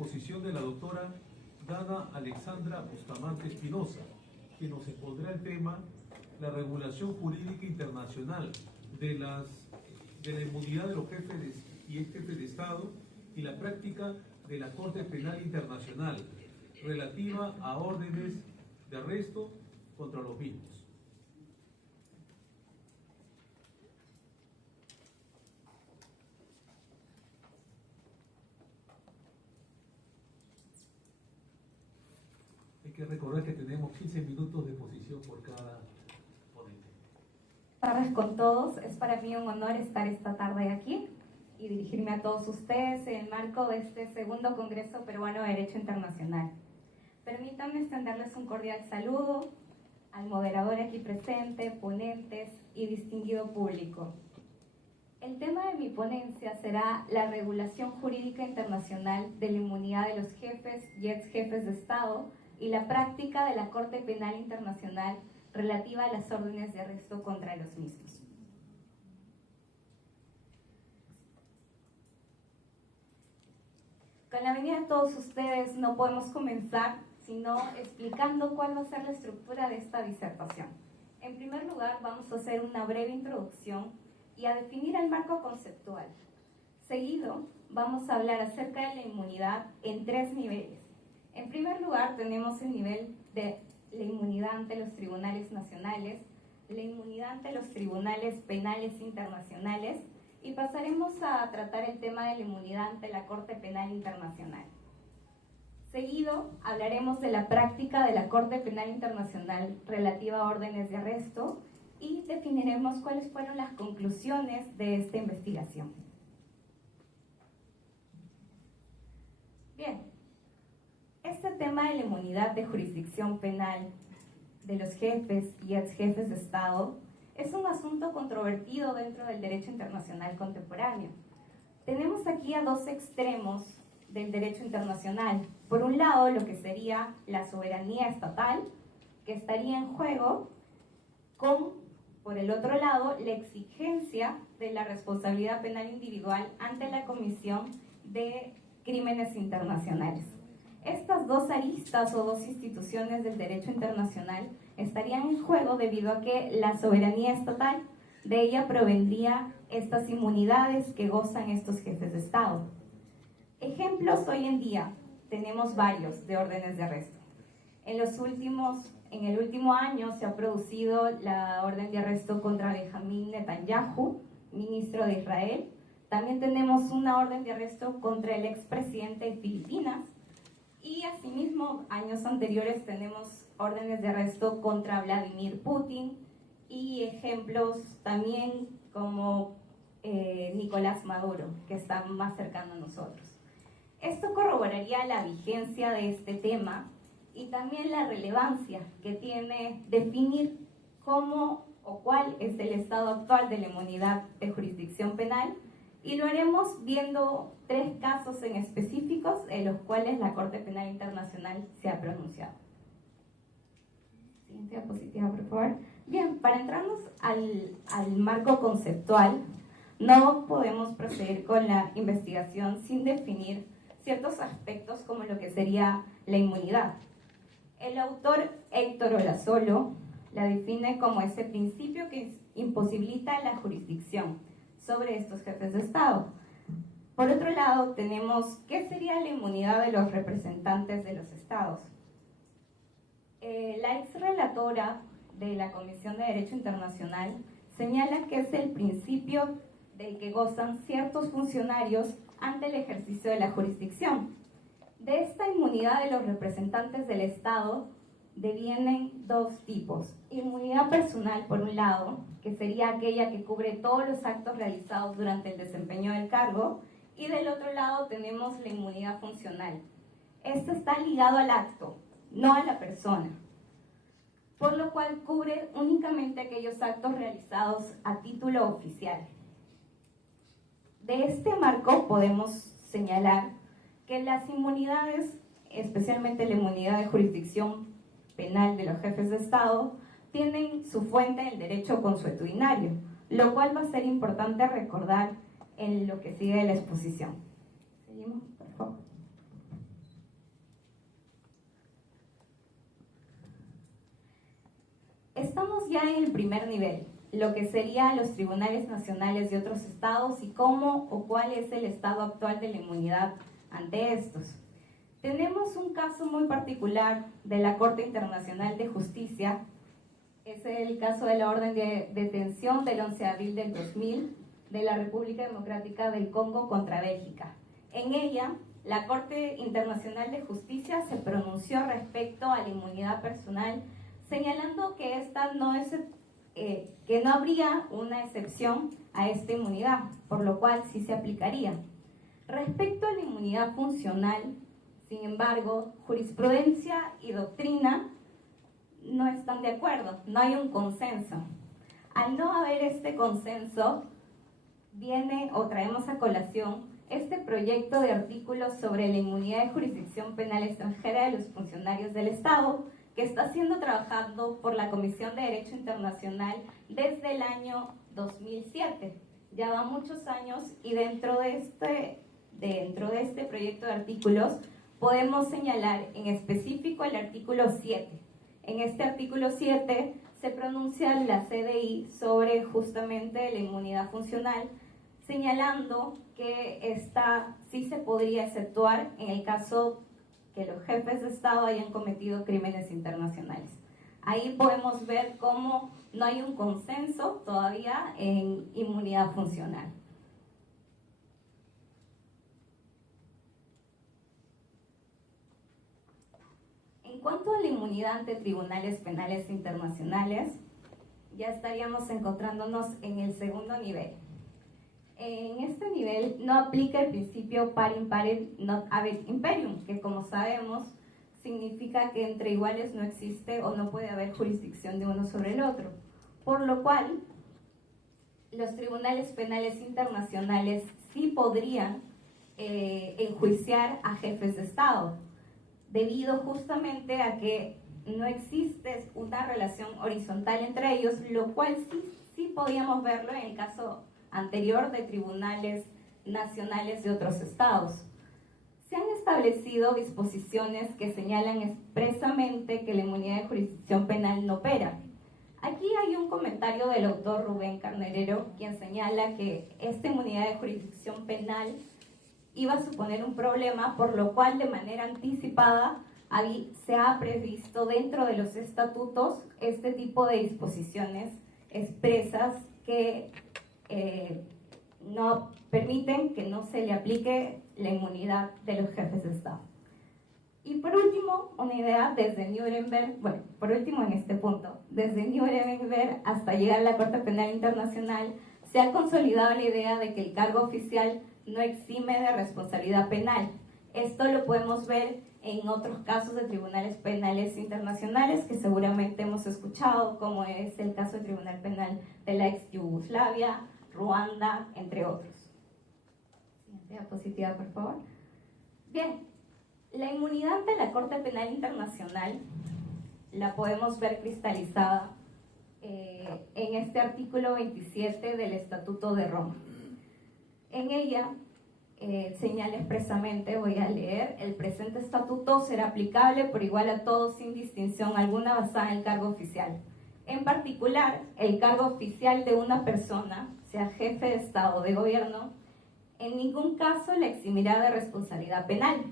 exposición de la doctora Dana Alexandra Bustamante Espinosa, que nos expondrá el tema la regulación jurídica internacional de la inmunidad de los jefes y ex jefes de Estado y la práctica de la Corte Penal Internacional relativa a órdenes de arresto contra los mismos. Hay que recordar que tenemos 15 minutos de exposición por cada ponente. Buenas tardes con todos. Es para mí un honor estar esta tarde aquí y dirigirme a todos ustedes en el marco de este segundo Congreso Peruano de Derecho Internacional. Permítanme extenderles un cordial saludo al moderador aquí presente, ponentes y distinguido público. El tema de mi ponencia será la regulación jurídica internacional de la inmunidad de los jefes y ex jefes de Estado y la práctica de la Corte Penal Internacional relativa a las órdenes de arresto contra los mismos. Con la venida de todos ustedes no podemos comenzar sino explicando cuál va a ser la estructura de esta disertación. En primer lugar, vamos a hacer una breve introducción y a definir el marco conceptual. Seguido, vamos a hablar acerca de la inmunidad en tres niveles. En primer lugar, tenemos el nivel de la inmunidad ante los tribunales nacionales, la inmunidad ante los tribunales penales internacionales y pasaremos a tratar el tema de la inmunidad ante la Corte Penal Internacional. Seguido, hablaremos de la práctica de la Corte Penal Internacional relativa a órdenes de arresto y definiremos cuáles fueron las conclusiones de esta investigación. Bien, este tema de la inmunidad de jurisdicción penal de los jefes y ex jefes de Estado es un asunto controvertido dentro del derecho internacional contemporáneo. Tenemos aquí a dos extremos del derecho internacional. Por un lado, lo que sería la soberanía estatal, que estaría en juego, con, por el otro lado, la exigencia de la responsabilidad penal individual ante la comisión de crímenes internacionales. Estas dos aristas o dos instituciones del derecho internacional estarían en juego debido a que la soberanía estatal, de ella provendría estas inmunidades que gozan estos jefes de Estado. Ejemplos hoy en día, tenemos varios de órdenes de arresto. En el último año se ha producido la orden de arresto contra Benjamín Netanyahu, ministro de Israel. También tenemos una orden de arresto contra el expresidente de Filipinas. Y asimismo, años anteriores tenemos órdenes de arresto contra Vladimir Putin y ejemplos también como Nicolás Maduro, que está más cercano a nosotros. Esto corroboraría la vigencia de este tema y también la relevancia que tiene definir cómo o cuál es el estado actual de la inmunidad de jurisdicción penal, y lo haremos viendo tres casos en específicos en los cuales la Corte Penal Internacional se ha pronunciado. Siguiente diapositiva, por favor. Bien, para entrarnos al marco conceptual, no podemos proceder con la investigación sin definir ciertos aspectos como lo que sería la inmunidad. El autor Héctor Olazolo la define como ese principio que imposibilita la jurisdicción sobre estos jefes de Estado. Por otro lado, tenemos ¿qué sería la inmunidad de los representantes de los Estados? La ex relatora de la Comisión de Derecho Internacional señala que es el principio del que gozan ciertos funcionarios ante el ejercicio de la jurisdicción. De esta inmunidad de los representantes del Estado devienen dos tipos. Inmunidad personal, por un lado, que sería aquella que cubre todos los actos realizados durante el desempeño del cargo, y del otro lado tenemos la inmunidad funcional. Esto está ligado al acto, no a la persona, por lo cual cubre únicamente aquellos actos realizados a título oficial. De este marco podemos señalar que las inmunidades, especialmente la inmunidad de jurisdicción penal de los jefes de Estado, tienen su fuente en el derecho consuetudinario, lo cual va a ser importante recordar en lo que sigue de la exposición. Seguimos, por favor. ya en el primer nivel, lo que serían los tribunales nacionales de otros estados y cómo o cuál es el estado actual de la inmunidad ante estos. Tenemos un caso muy particular de la Corte Internacional de Justicia. Es el caso de la orden de detención del 11 de abril del 2000 de la República Democrática del Congo contra Bélgica. En ella, la Corte Internacional de Justicia se pronunció respecto a la inmunidad personal, señalando que esta no es, que no habría una excepción a esta inmunidad, por lo cual sí se aplicaría. Respecto a la inmunidad funcional, sin embargo, jurisprudencia y doctrina no están de acuerdo, no hay un consenso. Al no haber este consenso, viene o traemos a colación este proyecto de artículos sobre la inmunidad de jurisdicción penal extranjera de los funcionarios del Estado, que está siendo trabajado por la Comisión de Derecho Internacional desde el año 2007. Ya van muchos años y dentro de este proyecto de artículos podemos señalar en específico el artículo 7. En este artículo 7 se pronuncia la CDI sobre justamente la inmunidad funcional, señalando que esta sí se podría exceptuar en el caso que los jefes de Estado hayan cometido crímenes internacionales. Ahí podemos ver cómo no hay un consenso todavía en inmunidad funcional. En cuanto a la inmunidad ante tribunales penales internacionales, ya estaríamos encontrándonos en el segundo nivel. En este nivel no aplica el principio par impare not habet imperium, que como sabemos significa que entre iguales no existe o no puede haber jurisdicción de uno sobre el otro, por lo cual los tribunales penales internacionales sí podrían enjuiciar a jefes de Estado, debido justamente a que no existe una relación horizontal entre ellos, lo cual sí podíamos verlo en el caso anterior de tribunales nacionales de otros estados. Se han establecido disposiciones que señalan expresamente que la inmunidad de jurisdicción penal no opera. Aquí hay un comentario del autor Rubén Carnerero, quien señala que esta inmunidad de jurisdicción penal iba a suponer un problema, por lo cual de manera anticipada se ha previsto dentro de los estatutos este tipo de disposiciones expresas que no permiten que no se le aplique la inmunidad de los jefes de Estado. Y por último, una idea desde Nuremberg, bueno, por último en este punto, desde Nuremberg hasta llegar a la Corte Penal Internacional, se ha consolidado la idea de que el cargo oficial no exime de responsabilidad penal. Esto lo podemos ver en otros casos de tribunales penales internacionales que seguramente hemos escuchado, como es el caso del Tribunal Penal de la ex Yugoslavia, Ruanda, entre otros. Siguiente diapositiva, por favor. Bien, la inmunidad de la Corte Penal Internacional la podemos ver cristalizada en este artículo 27 del Estatuto de Roma. En ella señala expresamente, voy a leer: el presente estatuto será aplicable por igual a todos sin distinción alguna basada en el cargo oficial. En particular, el cargo oficial de una persona, sea jefe de Estado o de gobierno, en ningún caso le eximirá de responsabilidad penal.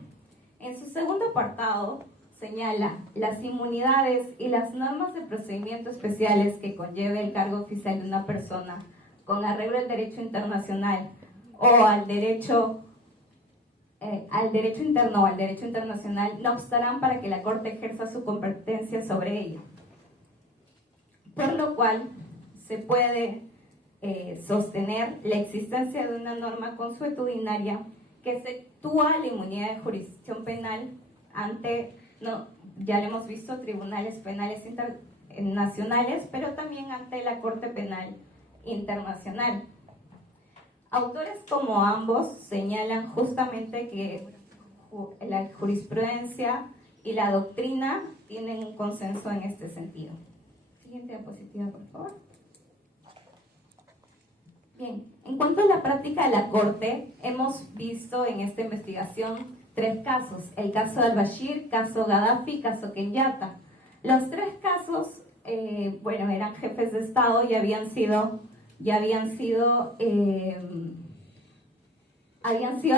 En su segundo apartado señala las inmunidades y las normas de procedimiento especiales que conlleve el cargo oficial de una persona con arreglo al derecho internacional o al derecho interno o al derecho internacional, no obstarán para que la Corte ejerza su competencia sobre ella. Por lo cual se puede sostener la existencia de una norma consuetudinaria que exceptúa la inmunidad de jurisdicción penal ante, ya lo hemos visto, tribunales penales nacionales, pero también ante la Corte Penal Internacional. Autores como ambos señalan justamente que la jurisprudencia y la doctrina tienen un consenso en este sentido. Siguiente diapositiva, por favor. Bien, en cuanto a la práctica de la Corte, hemos visto en esta investigación 3 casos: el caso de al-Bashir, caso Gaddafi, caso Kenyatta. Los 3 casos bueno, eran jefes de Estado y habían sido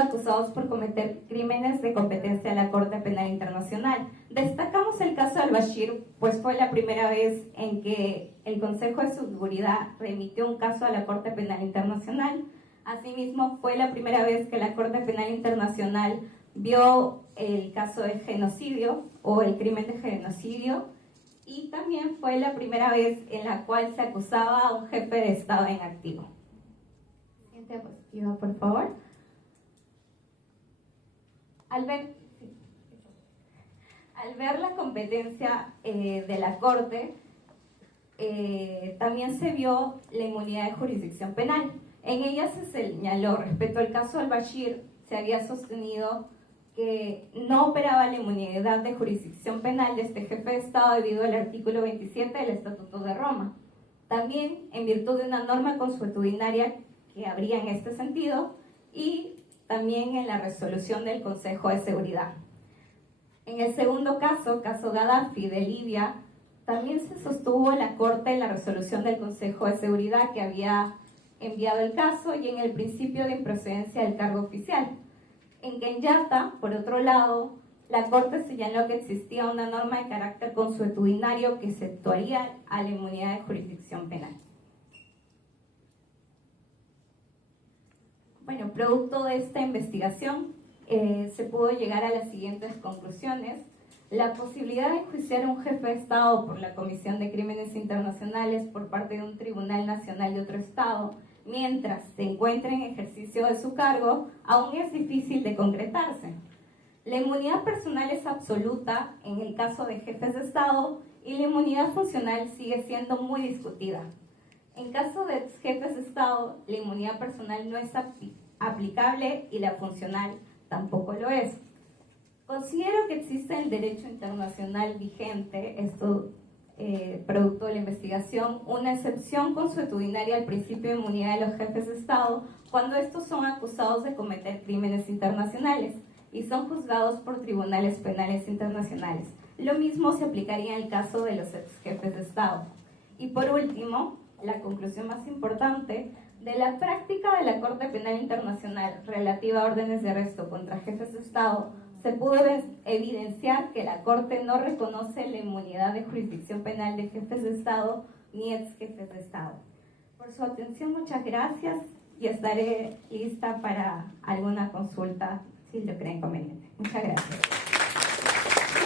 acusados por cometer crímenes de competencia de la Corte Penal Internacional. Destacamos el caso de al-Bashir, pues fue la primera vez en que el Consejo de Seguridad remitió un caso a la Corte Penal Internacional. Asimismo, fue la primera vez que la Corte Penal Internacional vio el caso de genocidio o el crimen de genocidio, y también fue la primera vez en la cual se acusaba a un jefe de Estado en activo. Siguiente diapositiva, por favor. Al ver la competencia de la Corte, también se vio la inmunidad de jurisdicción penal. En ella se señaló, respecto al caso al-Bashir, se había sostenido que no operaba la inmunidad de jurisdicción penal de este jefe de Estado debido al artículo 27 del Estatuto de Roma. También, en virtud de una norma consuetudinaria que habría en este sentido, y también en la resolución del Consejo de Seguridad. En el segundo caso Gaddafi de Libia, también se sostuvo en la Corte la resolución del Consejo de Seguridad que había enviado el caso, y en el principio de improcedencia del cargo oficial. En Kenyatta, por otro lado, la Corte señaló que existía una norma de carácter consuetudinario que exceptuaría a la inmunidad de jurisdicción penal. Bueno, producto de esta investigación, se pudo llegar a las siguientes conclusiones. La posibilidad de enjuiciar a un jefe de Estado por la comisión de crímenes internacionales por parte de un tribunal nacional de otro Estado, mientras se encuentre en ejercicio de su cargo, aún es difícil de concretarse. La inmunidad personal es absoluta en el caso de jefes de Estado y la inmunidad funcional sigue siendo muy discutida. En caso de jefes de Estado, la inmunidad personal no es aplicable y la funcional tampoco lo es. Considero que existe el derecho internacional vigente, esto producto de la investigación, una excepción consuetudinaria al principio de inmunidad de los jefes de Estado cuando estos son acusados de cometer crímenes internacionales y son juzgados por tribunales penales internacionales. Lo mismo se aplicaría en el caso de los ex jefes de Estado. Y por último, la conclusión más importante, de la práctica de la Corte Penal Internacional relativa a órdenes de arresto contra jefes de Estado, se pudo evidenciar que la Corte no reconoce la inmunidad de jurisdicción penal de jefes de Estado ni ex jefes de Estado. Por su atención, muchas gracias, y estaré lista para alguna consulta si lo creen conveniente. Muchas gracias.